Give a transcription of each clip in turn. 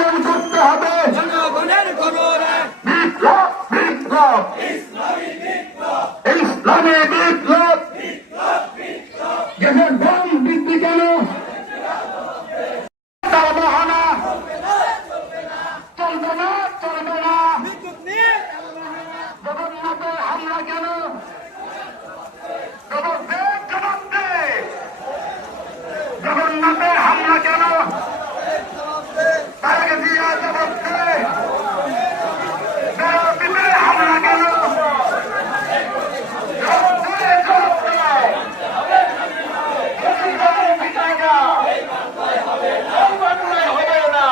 বাস্তবায়ন করতে হবে জনগণের গণরে বিপ্লব বিপ্লব ইসলামী বিপ্লব দেশের দাম বৃদ্ধি কেন তার বাহানা চলবে না চলবে না বিদ্যুৎ নিয়ে জগন্নাথের হামলা কেন জবাব দে জবাব দে জগন্নাথের হামলা কেন তাকে দিয়া জবাব দে বেরোতিদের হামলা কেন জবাব দে জবাব দে বেশিবাদের ঠিকানা বাংলায় হবে না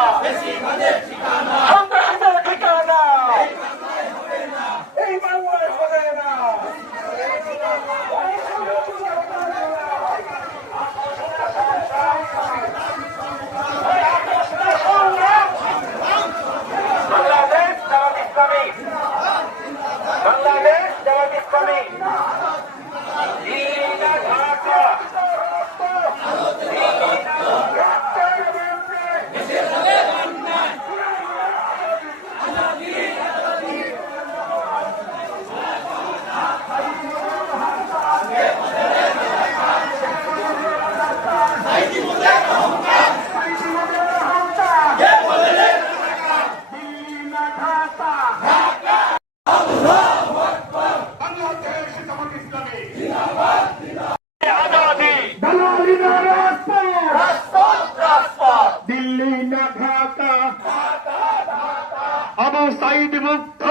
সন্ত্রাসীদের ঠিকানা এই বাংলায় হবে না বাংলাদেশ জামাত ইসলামী বাংলাদেশ জামাত ইসলামী দিল্লি না ঢাকা বাংলাদেশ জামাত ইসলামী আজাদি দালালিরা রাজপথ দিল্লি না ঢাকা আবু সাইদ মুক্ত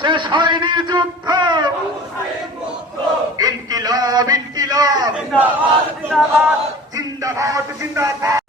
শেষ হয়নি যুদ্ধ ইনকিলাব ইনকিলাব জিন্দাবাদ জিন্দাবাদ